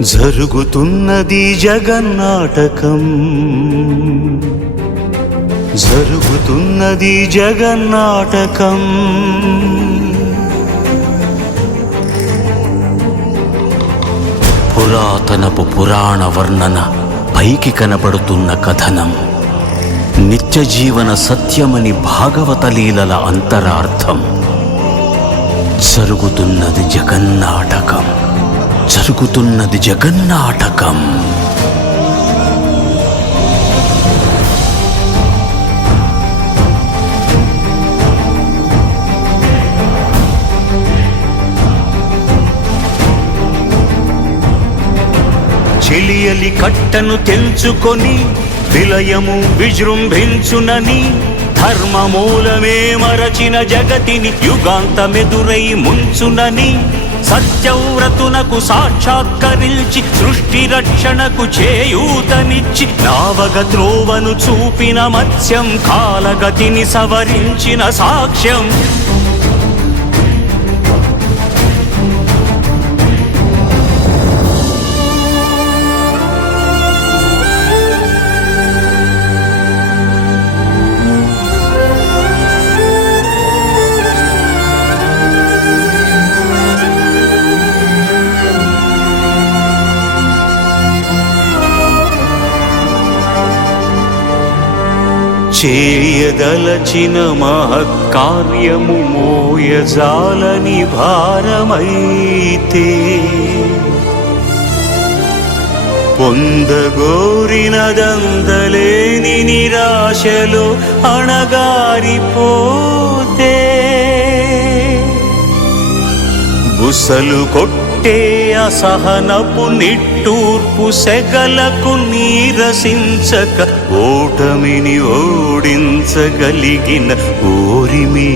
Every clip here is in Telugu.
జరుగుతున్నది జగన్నాటకం, జరుగుతున్నది జగన్నాటకం. పురాతనపు పురాణ వర్ణన, పైకి కనబడుతున్న కథనం, నిత్య జీవన సత్యమని భాగవత లీలల అంతరార్థం. జరుగుతున్నది జగన్నాటకం, జరుగుతున్నది జగన్నాటకం. చెలియలి కట్టను తెంచుకొని విలయము విజృంభించునని, ధర్మమూలమే మరచిన జగతిని యుగాంతమెదురై ముంచునని, సత్యవ్రతునకు సాక్షాత్కరించి సృష్టి రక్షణకు చేయూతనిచ్చి నావగ త్రోవను చూపిన మత్స్యం, కాలగతిని సవరించిన సాక్ష్యం. చేయదలచిన మహత్కార్యము మోయజాలని భారమైతే, పొందగోరినదందలేని నిరాశలో అణగారిపోతే, బుసలు కొట్టే అసహనపు నిట్టూర్పు సెగలకు నీరసించక ఓటమిని ఓడించగలిగిన ఓరిమే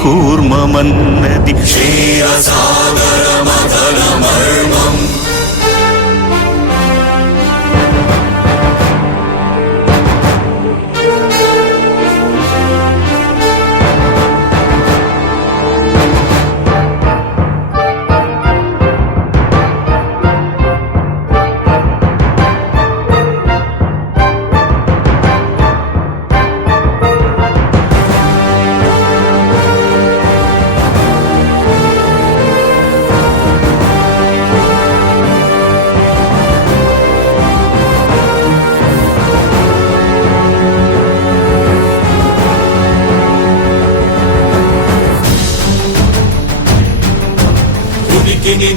కూర్మమన్నది క్షీరసాగర మదన మర్మం.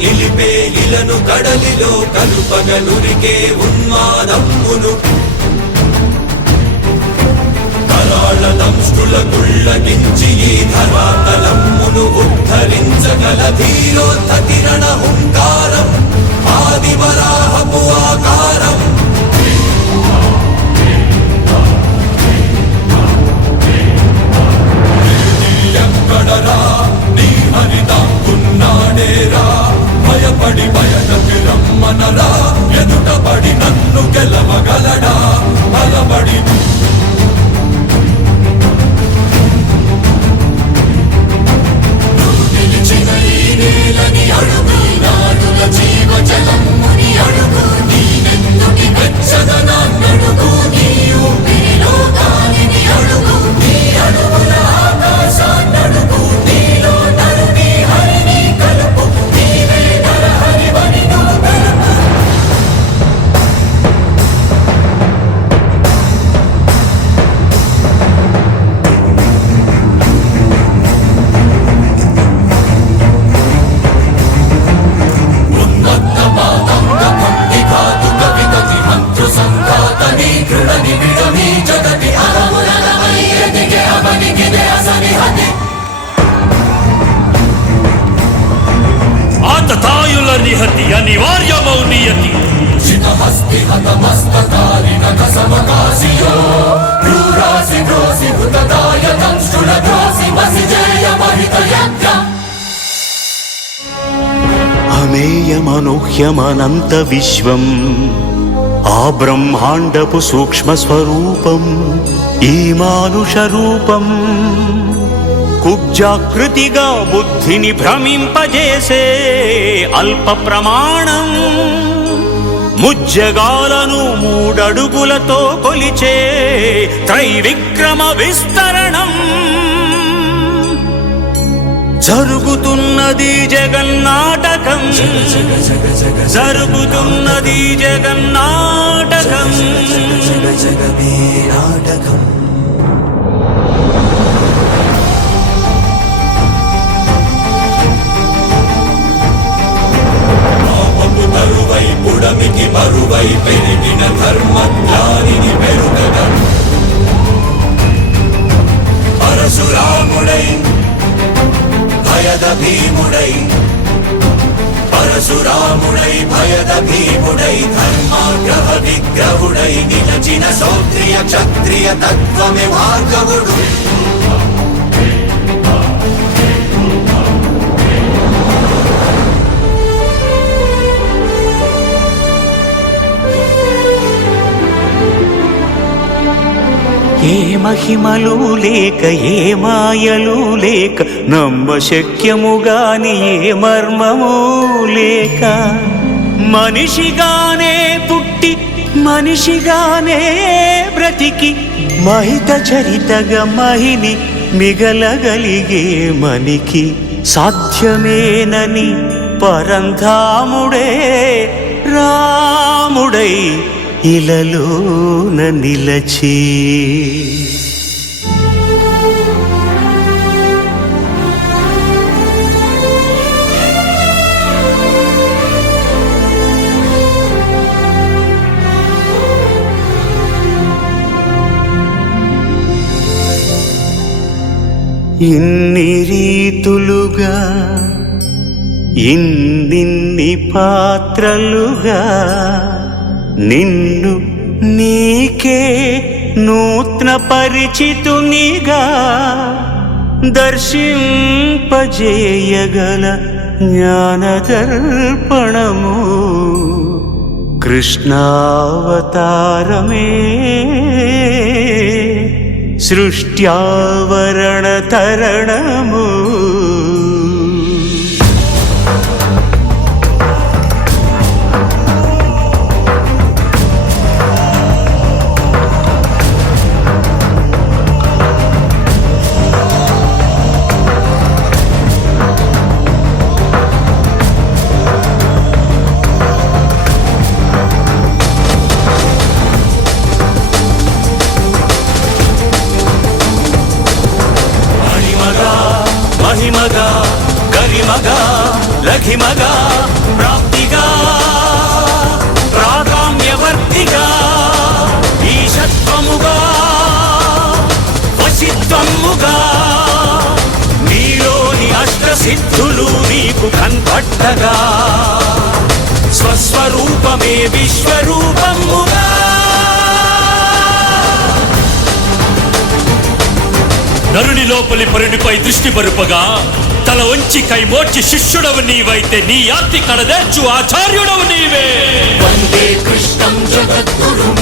నిలిపే ఇలను కడలిలో కలుపగలురికే ఉన్మాదమ్మును, కరాళ దంష్టుల గుళ్ళగించి ఈ ధరాతలమ్మును ఉద్ధరించగల ధీరోద్ధ కిరణ హుంకారం, ఆదివరాహపు ఆకారం. ఎక్కడరా నీ హరితాకున్నాడేరా, భయపడి బయటకు రమ్మనరా, ఎదుటపడి నన్ను గెలవగలడా బలపడి. నిలిచిన ఈ నేలని అడుగు, నాడుల జీవజలముని అడుగు, నీ నెత్తుటి వెచ్చదనాన్నడుగు, నీ ఊపిరిలో గాలిని అడుగు, నీ అడుగుల ఆకాశాన్నడుగు, నీలో నరుని హరిని కలుపు, నీవే నరహరివని నువ్వు కలుపు. ఉన్మత్త మాతంగ భక్తి ఘాతు కవిగతి మంత్రు సంఘాతని దృఢని విడమి జగతి అరములనమై ఎదిగే అవనిగిదే అసనిహతి. ఆతతాయుల నిహతి అనివార్యమౌ నియతి, చితహస్తి హతమస్తకాలిన కసమకాశియో, భ్రూరాసి భ్రోసి హృతదాయ దంష్టుల ద్రోసి వసిజేయ మహిత యజ్ఞం. అమేయమనూహ్యమనంత విశ్వం, ఆ బ్రహ్మాండపు సూక్ష్మ స్వరూపం, ఈ మానుష రూపం. కుబ్జాకృతిగా బుద్ధిని భ్రమింపజేసే అల్ప ప్రమాణం. ముజ్జగాలను మూడడుగులతో కొలిచే త్రైవిక్రమ విస్తరణం జరుగుతున్నది జగన్నాటకం జరుగుతున్నది జగన్నాటకం జగమే నాటకం పాపపు తరువై పుడమికి మరువై పెరిగిన ధర్మజ్ఞానిని పెరుగద పరశురాముడై భయద భీముడై పరశురాముడై భయద భీముడై ధర్మాగ్రహ విగ్రహుడై నిలచిన సౌత్రియ క్షత్రియ తత్వమే భార్గవుడు ఏ మహిమలు లేక ఏ మాయలు లేక నమ్మశక్యముగాని ఏ మర్మము లేక మనిషిగానే పుట్టి మనిషిగానే బ్రతికి మహిత చరితగా మహిని మిగలగలిగే మనికి సాధ్యమేనని పరంధాముడే రాముడై ఇలలోన నిలచి ఇన్ని రీతులుగా ఇన్నిన్ని పాత్రలుగా నిన్ను నీకే నూత్న పరిచితునిగా దర్శింపజేయగల జ్ఞానదర్పణము కృష్ణావతారమే సృష్ట్యావరణ తరణము మహిమగా గరిమగా లఘిమగా ప్రాప్తిగా ప్రాగామ్యవర్తిగా ఈశత్వముగా వశిత్వముగా నీలోని అష్టసిద్ధులు నీకు కన్పట్టగా స్వస్వరూపమే విశ్వరూపముగా నరుని లోపలి పరునిపై దృష్టి పరుపగా తల వంచి కైమోర్చి శిష్యుడవు నీవైతే నీ యాత్రి కడదేర్చు ఆచార్యుడవు నీవే. వందే కృష్ణం జగద్గురుం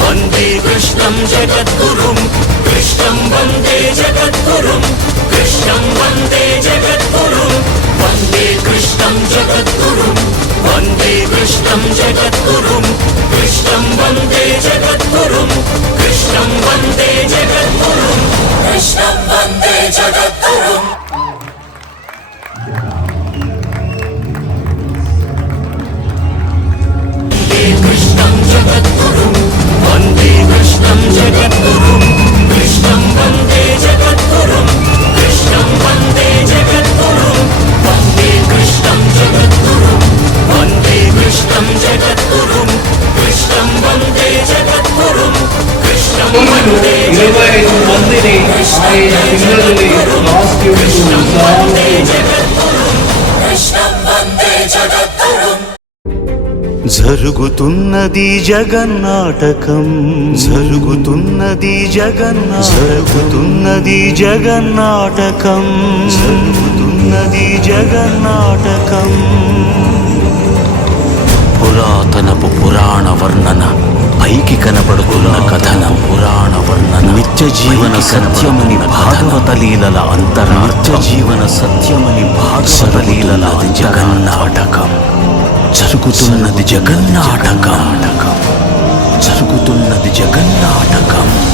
వందే కృష్ణం జగద్గురుం కృష్ణం వందే జగద్గురుం కృష్ణం వందే జగద్గురుం వందే కృష్ణం జగద్గురుం వందే కృష్ణం జగద్గురుం కృష్ణం వందే జగద్గురుం కృష్ణం వందే జగద్గురుం కృష్ణం వందే జగద్గురుం కృష్ణం జగద్గురుం వందే కృష్ణం జగద్గురుం కృష్ణం వందే జగద్గురుం కృష్ణం వందే జగద్గురుం వందే కృష్ణం జగద్గురుం వందే కృష్ణం జగద్గురుం కృష్ణం వందే జగద్గురుం కృష్ణం వందే మందిని ఆయన పిల్లల్ని లాస్ట్ కృష్ణం వందే జగద్గురుం కృష్ణం వందే జగద్గురుం జరుగుతున్నది జగన్నాటకం జరుగుతున్నది జరుగుతున్నది జగన్నాటకం జరుగుతున్నది జగన్నాటకం పురాతనపు పురాణ వర్ణన పైకి కనబడుతున్న కథనం పురాణ వర్ణన నిత్య జీవన సత్యమని భాగవత లీలల అంతరా నిత్య జీవన సత్యమని భాగవత లీలల జగన్నాటకం జరుగుతున్నది జరుగుతున్నది జగన్నాటకం. జరుగుతున్నది జగన్నాటకం.